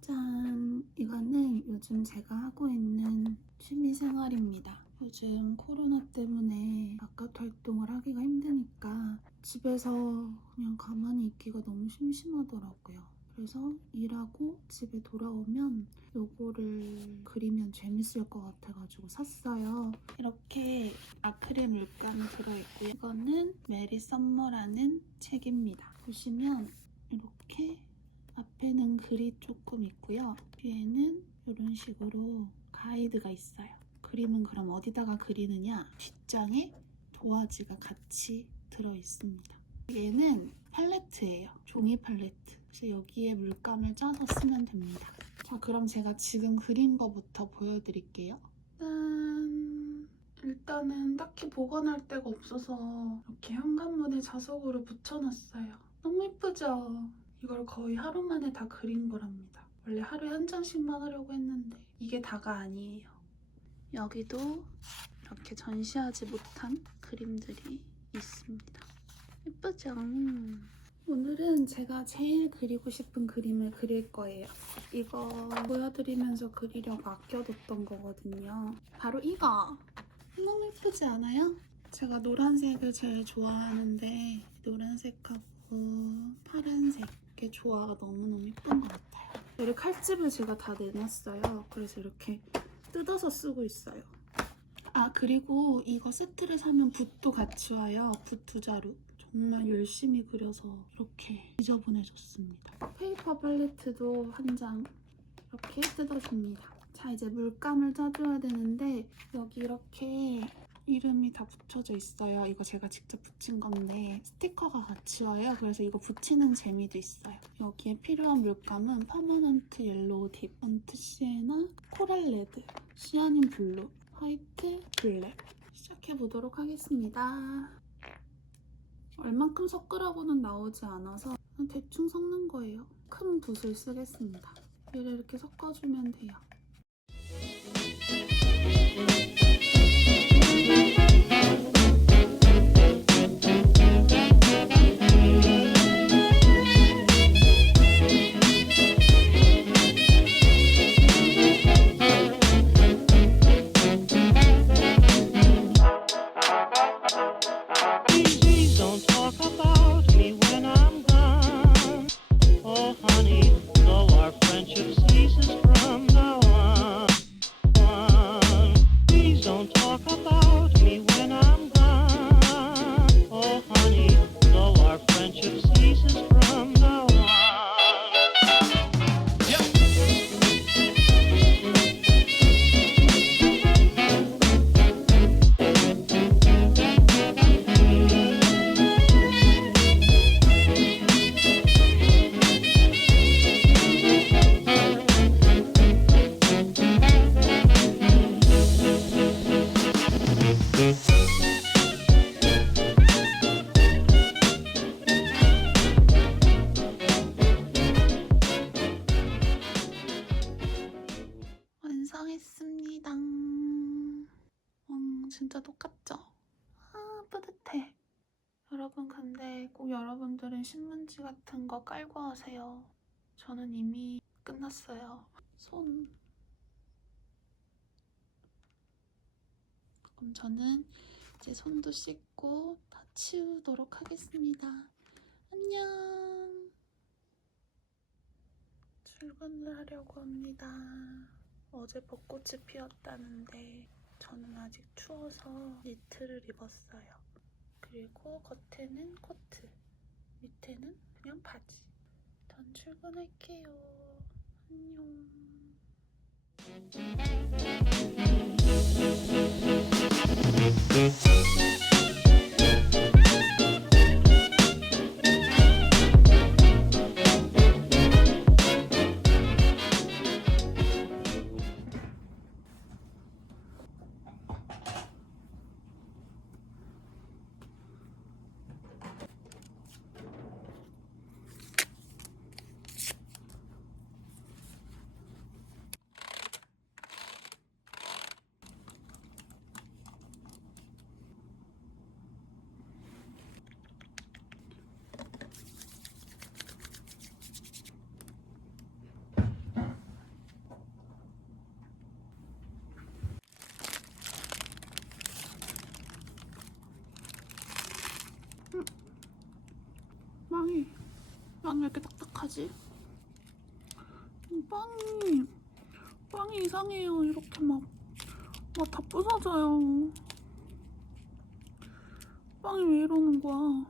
짜잔! 이거는 요즘 제가 하고 있는 취미 생활입니다. 요즘 코로나 때문에 바깥 활동을 하기가 힘드니까 집에서 그냥 가만히 있기가 너무 심심하더라고요. 그래서 일하고 집에 돌아오면 요거를 그리면 재밌을 것 같아가지고 샀어요. 이렇게 아크릴 물감이 들어있고요. 이거는 메리 썸머라는 책입니다. 보시면 이렇게 앞에는 글이 조금 있고요. 뒤에는 이런 식으로 가이드가 있어요. 그림은 그럼 어디다가 그리느냐? 뒷장에 도화지가 같이 들어있습니다. 얘는 팔레트예요. 종이 팔레트. 그래서 여기에 물감을 짜서 쓰면 됩니다. 자, 그럼 제가 지금 그린 거부터 보여드릴게요. 짠! 일단은 딱히 보관할 데가 없어서 이렇게 현관문에 자석으로 붙여놨어요. 너무 예쁘죠? 이걸 거의 하루 만에 다 그린 거랍니다. 원래 하루에 한 장씩만 하려고 했는데 이게 다가 아니에요. 여기도 이렇게 전시하지 못한 그림들이 있습니다. 예쁘죠? 오늘은 제가 제일 그리고 싶은 그림을 그릴 거예요. 이거 보여드리면서 그리려고 아껴뒀던 거거든요. 바로 이거! 너무 예쁘지 않아요? 제가 노란색을 제일 좋아하는데 노란색하고 파란색 의 조화가 너무너무 예쁜 것 같아요. 여기 칼집을 제가 다 내놨어요. 그래서 이렇게 뜯어서 쓰고 있어요. 아 그리고 이거 세트를 사면 붓도 같이 와요. 붓 두 자루. 정말 열심히 그려서 이렇게 지저분해졌습니다. 페이퍼 팔레트도 한 장 이렇게 뜯어줍니다. 자 이제 물감을 짜줘야 되는데 여기 이렇게 이름이 다 붙여져 있어요. 이거 제가 직접 붙인 건데 스티커가 같이 와요. 그래서 이거 붙이는 재미도 있어요. 여기에 필요한 물감은 퍼머넌트 옐로우 딥, 번트 시에나, 코랄 레드, 시아닌 블루, 화이트, 블랙 시작해보도록 하겠습니다. 얼만큼 섞으라고는 나오지 않아서 대충 섞는 거예요. 큰 붓을 쓰겠습니다. 얘를 이렇게 섞어주면 돼요. 음, 진짜 똑같죠? 아, 뿌듯해. 여러분, 근데 꼭 여러분들은 신문지 같은 거 깔고 하세요. 저는 이미 끝났어요. 손. 그럼 저는 이제 손도 씻고 다 치우도록 하겠습니다. 안녕. 출근을 하려고 합니다. 어제 벚꽃이 피었다는데 저는 아직 추워서 니트를 입었어요. 그리고 겉에는 코트, 밑에는 그냥 바지. 전 출근할게요. 안녕. 왜 이렇게 딱딱하지? 이 빵이 빵이 이상해요. 이렇게 막 막 다 부서져요. 빵이 왜 이러는 거야?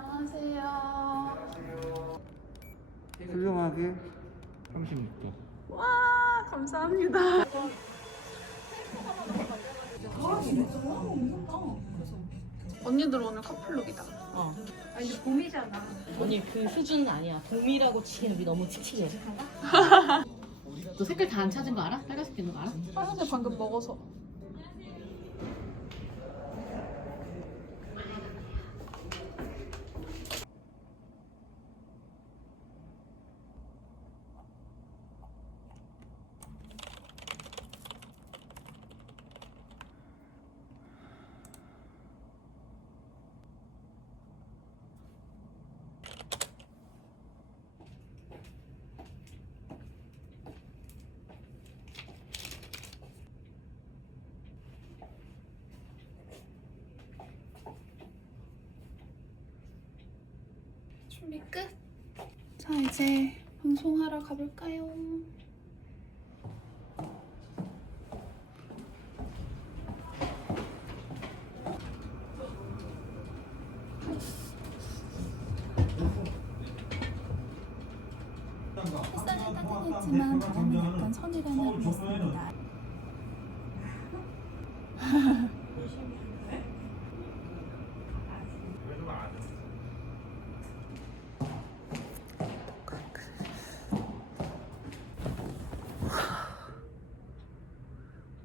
안녕하세요. 훌륭하게 36도. 와 감사합니다. 언니들 오늘 커플룩이다. 어. 아니 봄이잖아. 언니 그 수준은 아니야. 봄이라고 치기는 우리 너무 칙칙해. 너 색깔 다 안 찾은 거 알아? 빨간색 있는 거 알아? 빨간색 방금 먹어서. 준비 끝. 자 이제 방송하러 가볼까요? 햇살은 따뜻했지만 바람은 약간 서늘함을 보였습니다.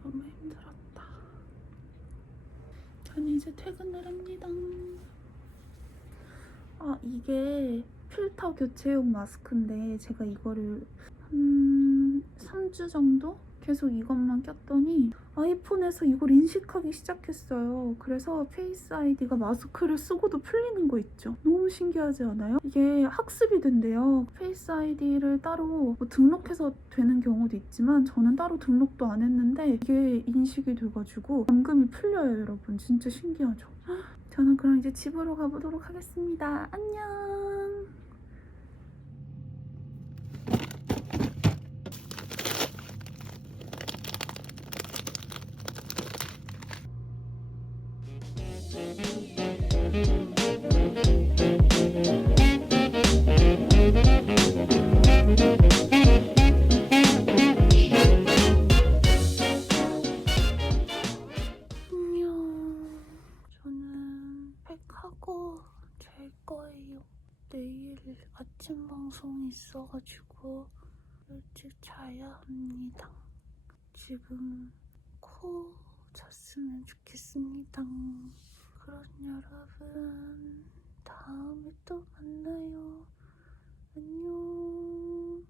너무 힘들었다. 저는 퇴근을 합니다. 아, 이게 필터 교체용 마스크인데 제가 이거를 한 3주 정도 계속 이것만 꼈더니 아이폰에서 이걸 인식하기 시작했어요. 그래서 페이스 아이디가 마스크를 쓰고도 풀리는 거 있죠. 너무 신기하지 않아요? 이게 학습이 된대요. 페이스 아이디를 따로 뭐 등록해서 되는 경우도 있지만 저는 따로 등록도 안 했는데 이게 인식이 돼가지고 감금이 풀려요, 여러분. 진짜 신기하죠? 저는 그럼 이제 집으로 가보도록 하겠습니다. 안녕! 안녕. 저는 팩하고 잘 거예요. 내일 아침 방송이 있어가지고 일찍 자야 합니다. 지금 코 잤으면 좋겠습니다. 그럼 여러분 다음에 또 만나요. 안녕.